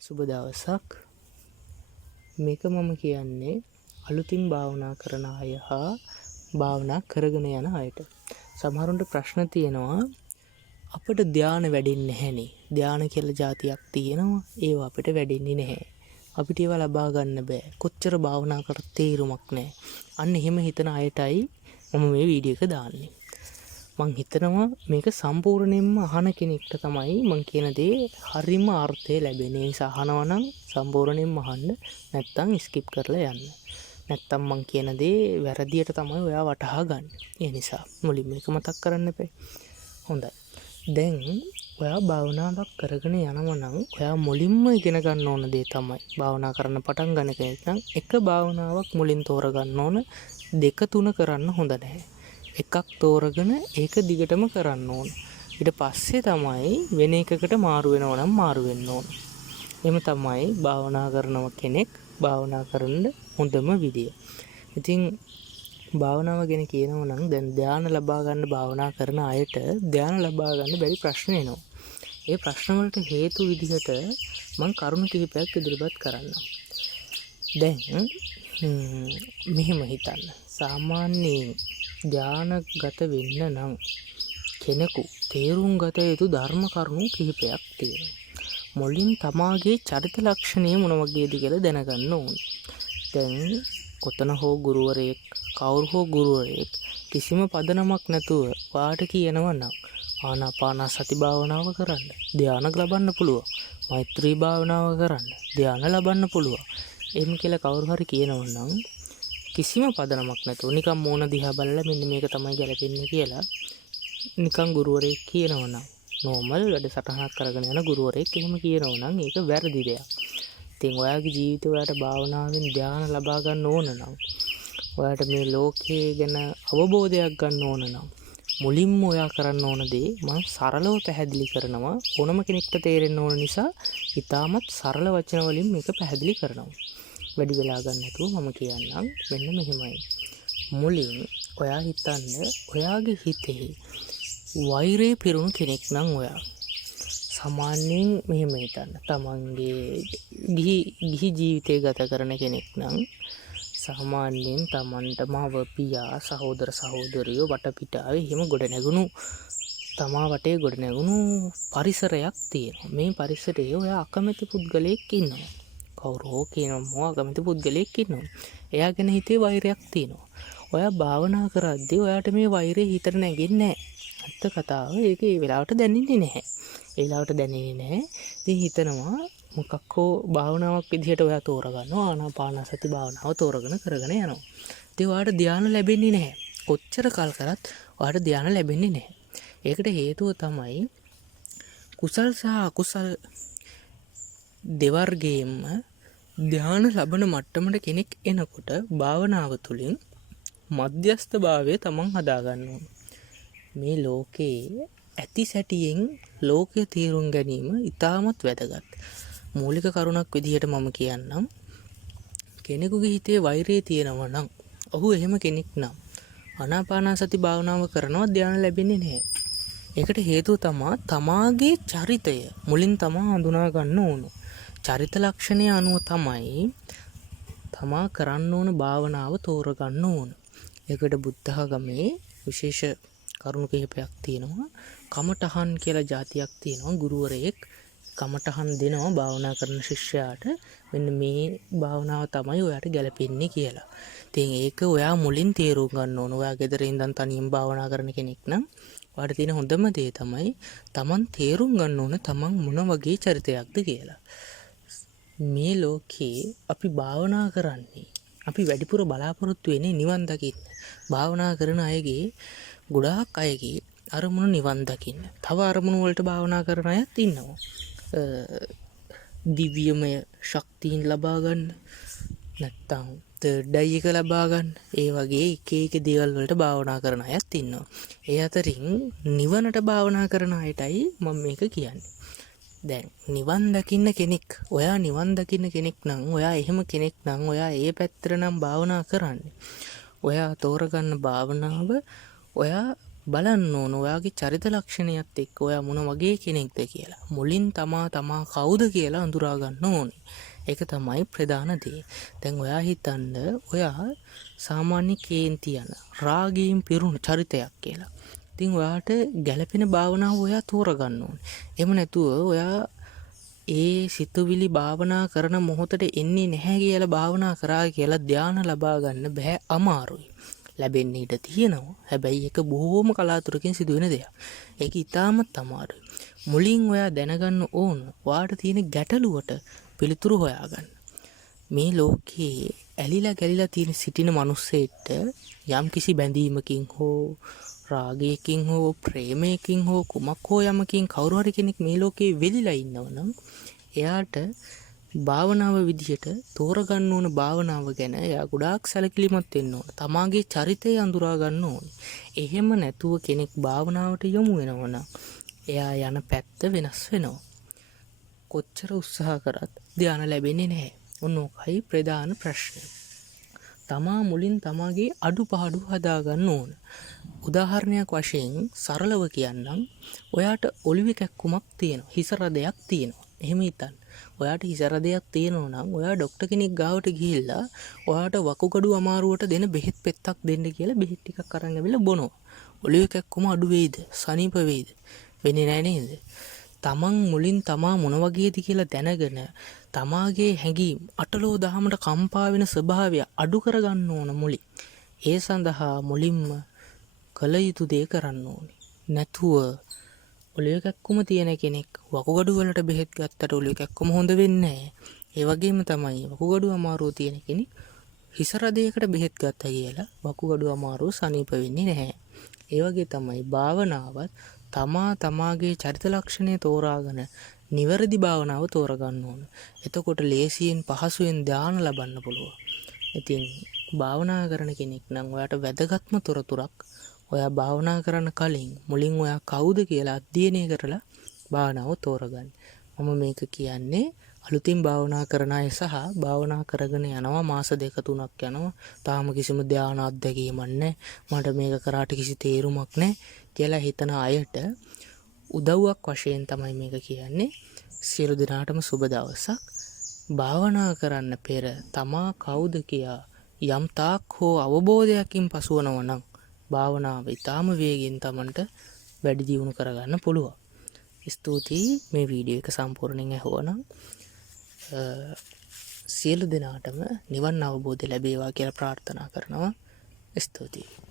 සුබ දවසක්. මේක මම කියන්නේ අලුතින් භාවනා කරන අය හා භාවනා කරගෙන යන අයට. සමහරුන්ට ප්‍රශ්න තියෙනවා අපිට ධානය වැඩෙන්නේ නැහැනේ. ධානය කියලා જાතියක් තියෙනවා. ඒවා අපිට වැඩෙන්නේ නැහැ. අපිට ඒවා ලබා ගන්න බෑ. කොච්චර භාවනා කරත් තේරුමක් නැහැ. අන්න එහෙම හිතන අයටයි මම මේ වීඩියෝ එක දාන්නේ. මං හිතනවා මේක සම්පූර්ණයෙන්ම අහන කෙනෙක්ට තමයි මං කියන දේ හරිම අර්ථය ලැබෙන්නේ. ඒ නිසා අහනවා නම් සම්පූර්ණයෙන්ම අහන්න, නැත්තම් ස්කිප් කරලා යන්න. නැත්තම් මං කියන දේ වැරදියට තමයි ඔයා වටහා ගන්න. ඒ නිසා මුලින්ම මේක මතක් කරන්න එපා. හොඳයි. දැන් ඔයා භාවනාවක් කරගෙන යනවා නම් ඔයා මුලින්ම ඉගෙන ගන්න ඕන දේ තමයි භාවනා කරන්න පටන් ගන්න කෙනෙක් නම් එක භාවනාවක් මුලින් තෝරගන්න ඕන. 2-3 කරන්න හොඳ නැහැ. එකක් තෝරගෙන ඒක දිගටම කරන්න ඕන. ඊට පස්සේ තමයි වෙන එකකට මාරු වෙනව නම් මාරු වෙන්න ඕන. එහෙම තමයි භාවනා කරනව කෙනෙක් භාවනා කරන්න හොඳම විදිය. ඉතින් භාවනාව ගැන කියනවා නම් දැන් ධානය ලබා ගන්න භාවනා කරන අයට ධානය ලබා ගන්න බැරි ප්‍රශ්න එනවා. ඒ ප්‍රශ්න වලට හේතු විදිහට මම කරුණු කිහිපයක් ඉදිරිපත් කරන්නම්. දැන් මෙහෙම හිතන්න. සාමාන්‍යයෙන් ධානගත වෙන්න නම් කෙනෙකු තේරුම් ගත යුතු ධර්ම කරුණු කිහිපයක් තියෙනවා. මුලින් තමාගේ චරිත ලක්ෂණය මොන වගේද කියලා දැනගන්න ඕන. දැන් කොතන හෝ ගුරුවරයෙක් කවුරු හෝ ගුරුවරයෙක් කිසිම පදනමක් නැතුව වාට කියනවා නම් ආනාපානසති භාවනාව කරන්න ධානය ලබන්න පුළුවන්. මෛත්‍රී භාවනාව කරන්න ධානය ලබන්න පුළුවන්. එහෙම කියලා කවුරු හරි කියනවා නම් කිසිම පදනමක් නැතුව නිකන් මෝන දිහා බලලා මෙන්න මේක තමයි ගැලපෙන්නේ කියලා නිකන් ගුරුවරයෙක් කියනවා නම් නෝමල් වැඩසටහනක් කරගෙන යන ගුරුවරයෙක් එහෙම කියනවා නම් ඒක වැරදි දෙයක්. ඉතින් ඔයාගේ ජීවිතේ ඔයාට භාවනාවෙන් ධානය ලබා ගන්න ඕන නම් ඔයාට මේ ලෝකයේ ගැන අවබෝධයක් ගන්න ඕන නම් මුලින්ම ඔයා කරන්න ඕන දේ මම සරලව පැහැදිලි කරනවා. ඕනම කෙනෙක්ට තේරෙන්න ඕන නිසා ඊටමත් සරල වචන වලින් මේක පැහැදිලි කරනවා. වැඩි වෙලා ගන්න නැතුව මම කියන්නම් මෙන්න මෙහෙමයි. මුලින් ඔයා හිතන්න ඔයාගේ හිතේ වෛරය පිරුණු කෙනෙක් නම් ඔයා සාමාන්‍යයෙන් මෙහෙම හිතන්න. තමන්ගේ ගිහි ජීවිතය ගත කරන කෙනෙක් නම් සාමාන්‍යයෙන් තමන්ට මව පියා සහෝදර සහෝදරියෝ වටපිටාවේ එහෙම ගොඩ නැගුණු තමා වටේ ගොඩ නැගුණු පරිසරයක් තියෙනවා. මේ පරිසරයේ ඔයා අකමැති පුද්ගලයෙක් ඉන්නවා. කවුරු හෝ කියනවා අකමැති පුද්ගලයෙක් ඉන්නවා. එයා ගැන හිතේ වෛරයක් තියෙනවා. ඔයා භාවනා කරද්දී ඔයාට මේ වෛරය හිතට නැගෙන්නේ නැහැ. ඇත්ත කතාව ඒක ඒ වෙලාවට දැනෙන්නේ නැහැ. ඒ වෙලාවට දැනෙන්නේ නැහැ. ඉතින් හිතනවා මොකක් හෝ භාවනාවක් විදිහට ඔයා තෝරගන්නවා. ආනාපානසති භාවනාව තෝරගෙන කරගෙන යනවා. ඉතින් ඔයාට ධානය ලැබෙන්නේ නැහැ. කොච්චර කල් කරත් ඔයාට ධානය ලැබෙන්නේ නැහැ. ඒකට හේතුව තමයි කුසල් සහ අකුසල් දෙවර්ගයෙන්ම ධානය ලබන මට්ටමට කෙනෙක් එනකොට භාවනාව තුළින් මධ්‍යස්ථ භාවය තමන් හදා ගන්න ඕන. මේ ලෝකයේ ඇති සැටියෙන් ලෝකය තේරුම් ගැනීම ඉතාමත් වැදගත්. මූලික කරුණක් විදිහට මම කියන්නම්. කෙනෙකුගේ හිතේ වෛරය තියෙනවා නම් ඔහු එහෙම කෙනෙක් නම් ආනාපානසති භාවනාව කරනවා ධානය ලැබෙන්නේ නැහැ. ඒකට හේතුව තමාගේ චරිතය මුලින් තමා හඳුනා ගන්න ඕන. චරිත ලක්ෂණය අනුව තමයි තමා කරන්න ඕන භාවනාව තෝරගන්න ඕන. ඒකට බුද්ධ ආගමේ විශේෂ කරුණු කිහිපයක් තියෙනවා. කමඨහන් කියලා જાතියක් තියෙනවා. ගුරුවරයෙක් කමඨහන් දෙනවා භාවනා කරන ශිෂ්‍යයාට මෙන්න මේ භාවනාව තමයි ඔයාට ගැලපෙන්නේ කියලා. ඉතින් ඒක ඔයා මුලින් තේරුම් ගන්න ඕන. ඔයා ගෙදර ඉඳන් තනියෙන් භාවනා කරන කෙනෙක් නම් ඔයාට තියෙන හොඳම දේ තමයි තමන් තේරුම් ගන්න ඕන තමන් මොන වගේ චරිතයක්ද කියලා. මේ ලෝකේ අපි භාවනා කරන්නේ අපි වැඩිපුර බලාපොරොත්තු වෙන්නේ නිවන් දකින්න. භාවනා කරන අයගේ ගොඩාක් අයගේ අරමුණු නිවන් දකින්න. තව අරමුණු වලට භාවනා කරන අයත් ඉන්නවා. දිව්‍යමය ශක්තියින් ලබා ගන්න නැත්තම් තර්ඩ් අයි එක ලබා ගන්න. ඒ වගේ එක දේවල් වලට භාවනා කරන අයත් ඉන්නවා. ඒ අතරින් නිවනට භාවනා කරන අයටයි මම මේක කියන්නේ. දැන් නිවන් දකින්න කෙනෙක් ඔයා නිවන් දකින්න කෙනෙක් නම් ඔයා එහෙම කෙනෙක් නම් ඔයා ඒ පැත්තට නම් භාවනා කරන්නේ. ඔයා තෝරගන්න භාවනාව ඔයා බලන්න ඕන ඔයාගේ චරිත ලක්ෂණයත් එක්ක ඔයා මොන වගේ කෙනෙක්ද කියලා. මුලින් තමා කවුද කියලා අඳුරා ගන්න ඕනේ. ඒක තමයි ප්‍රධාන දේ. දැන් ඔයා හිතන්න ඔයා සාමාන්‍ය කේන්ති යන රාගයෙන් පිරුණු චරිතයක් කියලා. ඉතින් ඔයාට ගැළපෙන භාවනාව ඔයා තෝරගන්න ඕනේ. එහෙම නැතුව ඔයා ඒ සිතුවිලි භාවනා කරන මොහොතට එන්නේ නැහැ කියලා භාවනා කරා කියලා ධානය ලබා ගන්න බෑ, අමාරුයි. ලැබෙන්න ඉඩ තියෙනවා. හැබැයි ඒක බොහෝම කලාතුරකින් සිදුවෙන දෙයක්. ඒක ඉතාමත් අමාරුයි. මුලින් ඔයා දැනගන්න ඕන ඔයාට තියෙන ගැටලුවට පිළිතුරු හොයාගන්න. මේ ලෝකයේ ඇලිලා ගැලිලා තියෙන සිටින මිනිස්සෙට යම් කිසි බැඳීමකින් හෝ රාගයකින් හෝ ප්‍රේමයකින් හෝ කුමක් හෝ යමකින් කවුරු හරි කෙනෙක් මේ ලෝකේ වෙලිලා ඉන්නවනම් එයාට භාවනාව විදිහට තෝරගන්න ඕන භාවනාව ගැන එයා ගොඩාක් සැලකිලිමත් වෙන්න ඕන. තමාගේ චරිතය අඳුරා ගන්න ඕනේ. එහෙම නැතුව කෙනෙක් භාවනාවට යොමු වෙනවනම් එයා යන පැත්ත වෙනස් වෙනවා. කොච්චර උත්සාහ කරත් ධානය ලැබෙන්නේ නැහැ. ඔන්නෝකයි ප්‍රධාන ප්‍රශ්නය. තමා මුලින් තමාගේ අඩුපාඩු හදා ගන්න ඕන. උදාහරණයක් වශයෙන් සරලව කියන්නම්, ඔයාට ඔළුවේ කැක්කුමක් තියෙනවා, හිස රදයක් තියෙනවා. එහෙම හිතන්න. ඔයාට හිස රදයක් තියෙනවා නම් ඔයා ડોක්ටර් කෙනෙක් ගාවට ගිහිල්ලා ඔයාට වකුගඩු අමාරුවට දෙන බෙහෙත් පෙත්තක් දෙන්න කියලා බෙහෙත් ටිකක් අරන් ඇවිල්ලා බොනවා. ඔළුවේ කැක්කුම අඩු වෙයිද? සනීප වෙයිද? වෙන්නේ නැහැ නේද? තමන් මුලින් තමා මොන වගේද කියලා දැනගෙන තමාගේ හැඟීම් අටලෝ දහමට කම්පා වෙන ස්වභාවය අඩු කරගන්න ඕන මුලින්. ඒ සඳහා මුලින්ම කළ යුතු දේ කරන්න ඕනේ. නැතුව ඔළුවේ කැක්කුම තියෙන කෙනෙක් වකුගඩු වලට බෙහෙත් ගත්තට ඔළුවේ කැක්කුම හොඳ වෙන්නේ නැහැ. ඒ වගේම තමයි වකුගඩු අමාරුව තියෙන කෙනෙක් හිස රදයකට බෙහෙත් ගත්තා කියලා වකුගඩු අමාරුව සනීප වෙන්නේ නැහැ. ඒ වගේ තමයි භාවනාවත් තමාගේ චරිත ලක්ෂණය තෝරාගෙන නිවැරදි භාවනාව තෝරගන්න ඕන. එතකොට ලේසියෙන් පහසුවෙන් ධානය ලබන්න පුළුවන්. ඉතින් භාවනා කරන කෙනෙක් නම් ඔයාට වැදගත්ම තොරතුරක් ඔයා භාවනා කරන්න කලින් මුලින් ඔයා කවුද කියලා අධ්‍යයනය කරලා භාවනාව තෝරගන්න. මම මේක කියන්නේ අලුතින් භාවනා කරන අය සහ භාවනා කරගෙන යනවා මාස 2-3ක් යනවා. තාම කිසිම ධානය අත්දැකීමක් නැහැ. මට මේක කරාට කිසි තේරුමක් නැහැ කියලා හිතන අයට උදව්වක් වශයෙන් තමයි මේක කියන්නේ. සියලු දෙනාටම සුබ දවසක්. භාවනා කරන්න පෙර තමා කවුද කියා යම් තාක් හෝ අවබෝධයකින් පසුවනවා නම් භාවනාව ඉතාම වේගෙන් තමන්ට වැඩි දියුණු කරගන්න පුළුවන්. ස්තුතියි මේ වීඩියෝ එක සම්පූර්ණයෙන් ඇහුවනම්. සියලු දෙනාටම නිවන් අවබෝධය ලැබේවා කියලා ප්‍රාර්ථනා කරනවා. ස්තුතියි.